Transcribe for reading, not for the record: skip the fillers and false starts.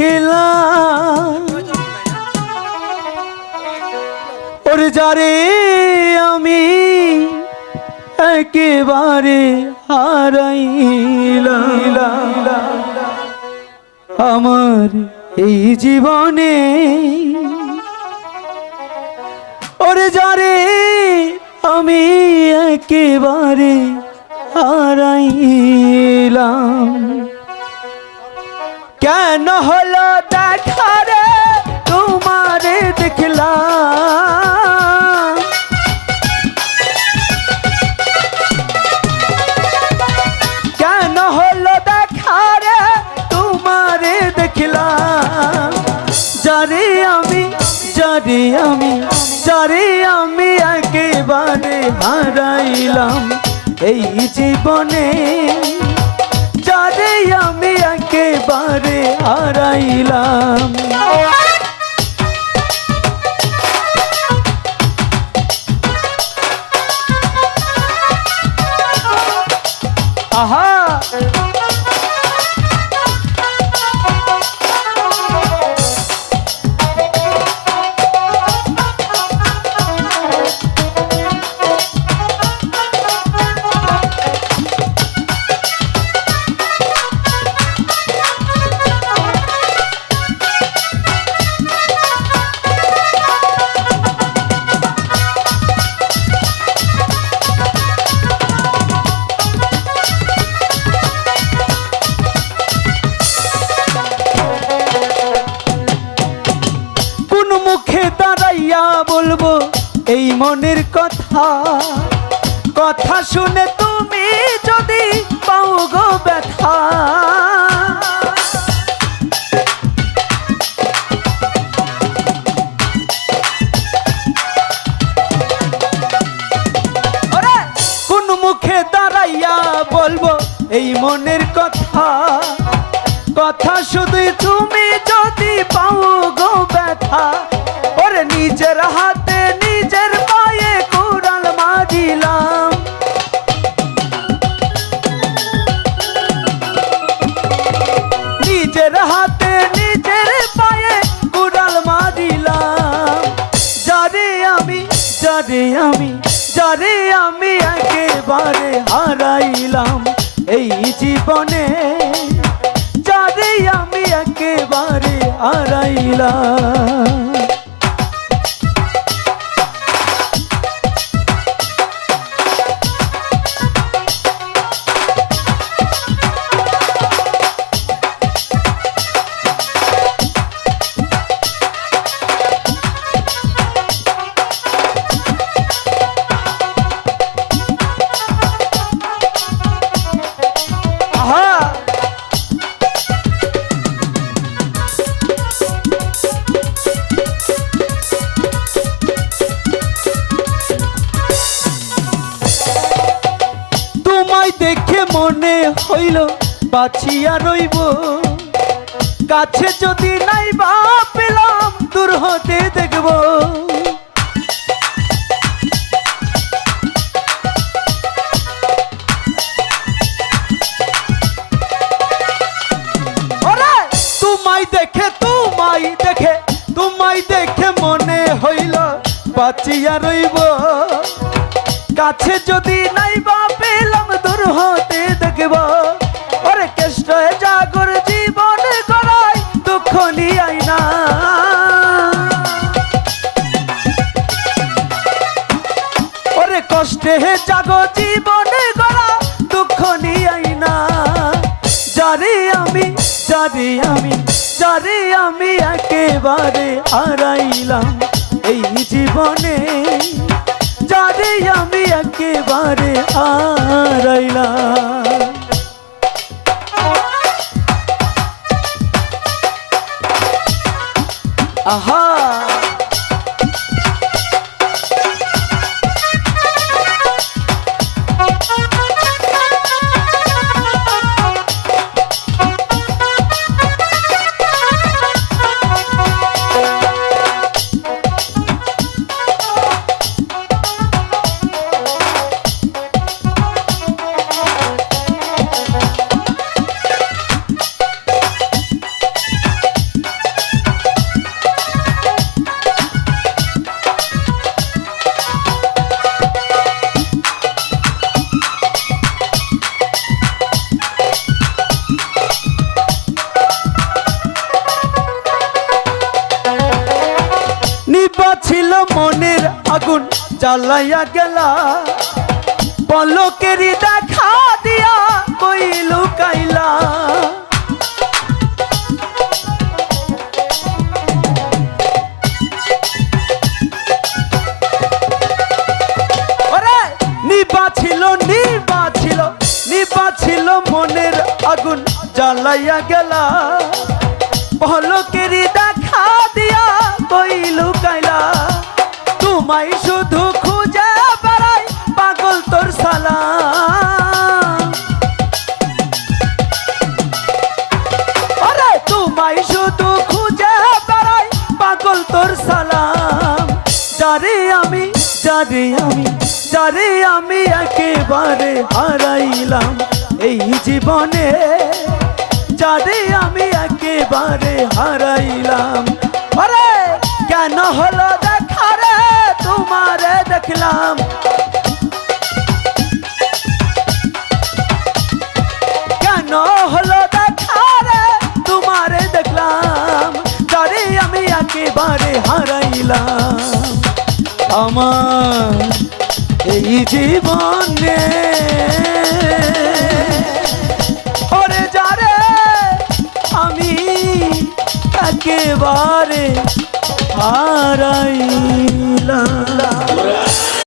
দেখলাম ওর যারে আমি একেবারে হারাইলাম আমার এই জীবনে ওরে যারে আমি একেবারে হারাইলাম কেন হলো দেখা রে তোমারে দেখলাম কেন হলো দেখা রে তোমারে দেখলাম যারে আমি একেবারে হারাইলাম এই জীবনে যারে আমি একেবারে হারাইলাম আহা বলবো এই মনের কথা কথা শুনে তুমি যদি পাও গো ব্যথা কোন মুখে দাঁড়াইয়া বলবো এই মনের কথা কথা শুধু তুমি যদি পাও গো ব্যথা ওরে নিজের হাতে নিজের পায়ে কুড়াল মারিলাম নিজের হাতে নিজের পায়ে কুড়াল মারিলাম যারে আমি একেবারে হারাইলাম এই জীবনে যারে আমি একেবারে হারাইলাম দেখে মনে হইল বাছিয়া রইব কাছে যদি নাই বা পেলাম দূর হতে দেখব তোমায় দেখে মনে হইল বাছিয়া রইব কাছে যদি নাই বা পেলাম দূর হতে দেখব ওরে কষ্ট জাগর জীবন গড়াই দুঃখ নিয়াই না ওরে কষ্টে জাগো জীবন গড়া দুঃখ নিয়াই না যারে আমি একেবারে হারাইলাম এই জীবনে যারে আমি একেবারে হারাইলাম আহা ছিল মনের আগুন জ্বালাইয়া গেলা, পলকেরই দেখা দিয়া কই লুকাইলা। ওরে নিবা ছিল নিবা ছিল নিবা ছিল মনের আগুন জ্বালাইয়া গেলা, পলকেরই দেখা দিয়া কই লুকাইলা। তোমায় শুধু খুঁজে বেড়াই পাগল তোর সালাম, আরে তোমায় শুধু খুঁজে বেড়াই পাগল তোর সালাম। যারে আমি যারে আমি যারে আমি একেবারে হারাইলাম এই জীবনে, যারে আমি একেবারে হারাইলাম। আরে কেন হলো দেখা রে তোমারে দেখলাম, কেন হলো দেখা রে তোমারে দেখলাম, যারে আমি একেবারে হারাইলাম আমার এই জীবনে। ওরে যারে আমি একেবারে হারাইলাম।